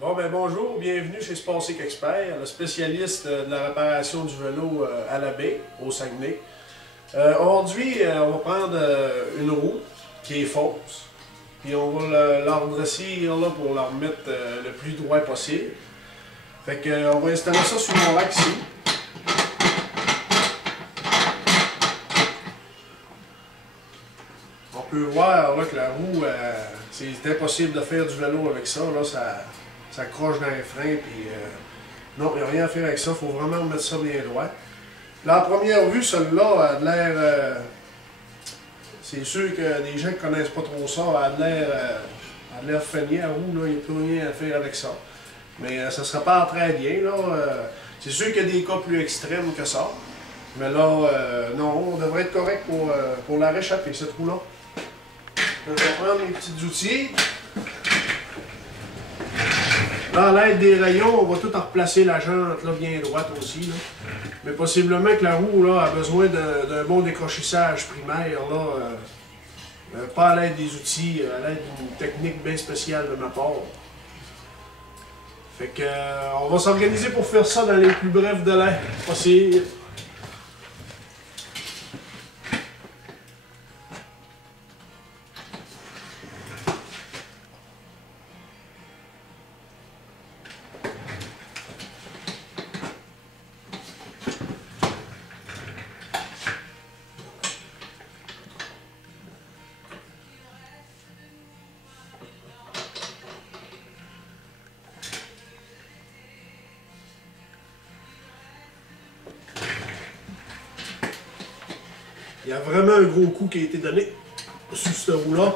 Bon, ben bonjour, bienvenue chez Spasic Expert, le spécialiste de la réparation du vélo à la baie, au Saguenay. Aujourd'hui, on va prendre une roue qui est fausse, puis on va la redresser là, pour la remettre le plus droit possible. Fait que, on va installer ça sur mon rack ici. On peut voir là, que la roue, c'est impossible de faire du vélo avec ça. Là, ça croche dans les freins. Puis, non, il n'y a rien à faire avec ça. Il faut vraiment mettre ça bien droit. Là, à première vue, celle-là a de l'air. C'est sûr que des gens qui ne connaissent pas trop ça a de l'air feigné à roue. Il n'y a plus rien à faire avec ça. Mais ça se répare très bien. C'est sûr qu'il y a des cas plus extrêmes que ça. Mais là, non, on devrait être correct pour la réchapper, cette roue-là. Je vais prendre mes petits outils. Dans l'aide des rayons, on va tout en replacer la jante là, bien droite aussi. Là. Mais possiblement que la roue là, a besoin d'un bon décrochissage primaire. Là, pas à l'aide des outils, à l'aide d'une technique bien spéciale de ma part. Fait que, on va s'organiser pour faire ça dans les plus brefs délais possible. Il y a vraiment un gros coup qui a été donné sur cette roue-là.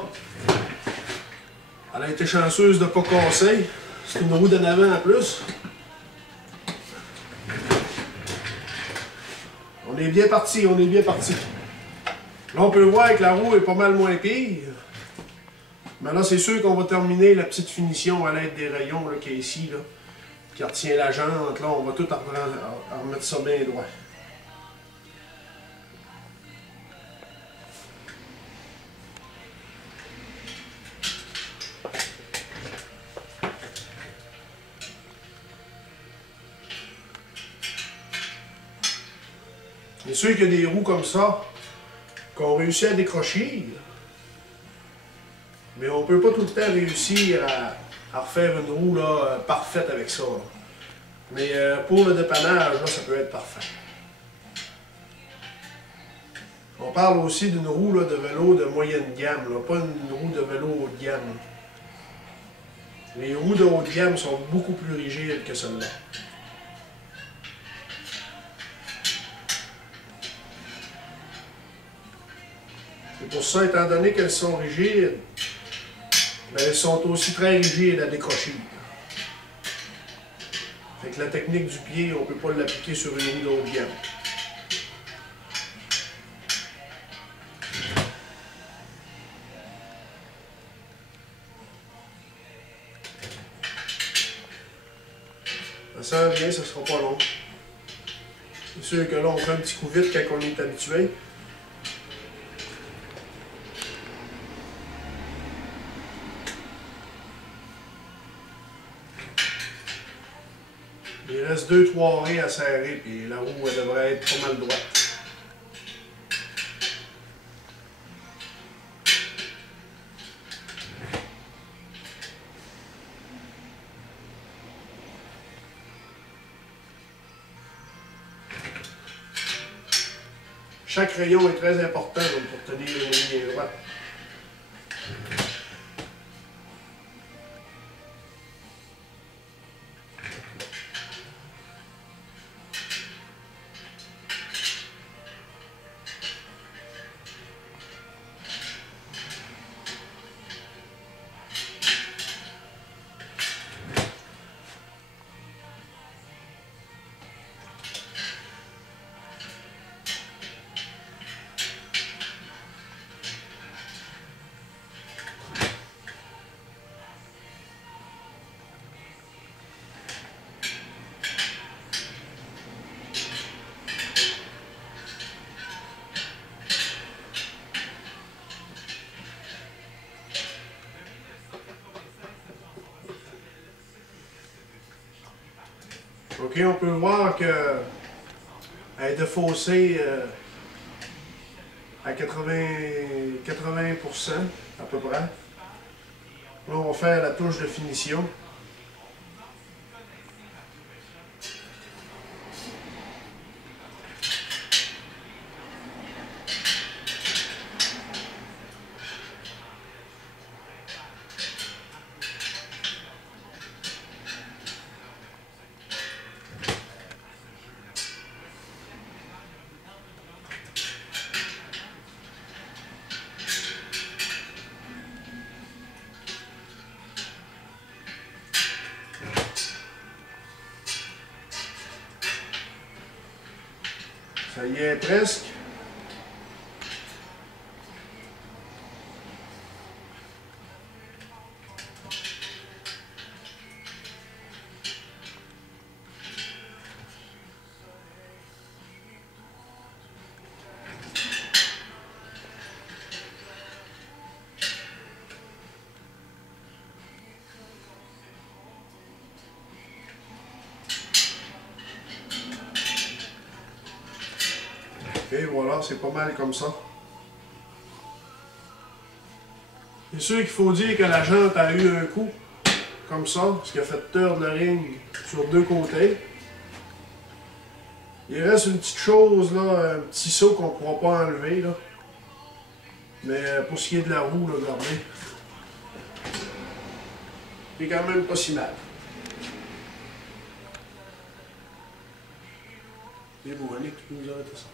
Elle a été chanceuse de ne pas casser. C'est une roue d'en avant en plus. On est bien parti, on est bien parti. Là, on peut voir que la roue est pas mal moins pire. Mais là, c'est sûr qu'on va terminer la petite finition à l'aide des rayons là, qui est ici, là, qui retient la jante. Là, on va tout remettre ça bien droit. C'est sûr qu'il y a des roues comme ça qu'on réussit à décrocher, mais on ne peut pas tout le temps réussir à refaire une roue là, parfaite avec ça. Là. Mais pour le dépannage, là, ça peut être parfait. On parle aussi d'une roue là, de vélo de moyenne gamme, là, pas une roue de vélo haut de gamme. Les roues de haut de gamme sont beaucoup plus rigides que celle-là. C'est pour ça, étant donné qu'elles sont rigides, mais elles sont aussi très rigides à décrocher. Fait que la technique du pied, on ne peut pas l'appliquer sur une roue de haut de gamme. Ça sent bien, ça ne sera pas long. C'est sûr que là, on fait un petit coup vite quand on est habitué. Il reste 2-3 raies à serrer, puis la roue elle devrait être pas mal droite. Chaque rayon est très important pour tenir une ligne droite. OK, on peut voir que elle était faussée à 80% à peu près. Là, on va faire la touche de finition. Ça y est presque. Et voilà, c'est pas mal comme ça. C'est sûr qu'il faut dire que la jante a eu un coup, comme ça, ce qui a fait tordre le ring sur deux côtés. Il reste une petite chose, là, un petit saut qu'on ne pourra pas enlever, là. Mais pour ce qui est de la roue, là, regardez. C'est quand même pas si mal. C'est beau, Annick, tu peux nous arrêter ça.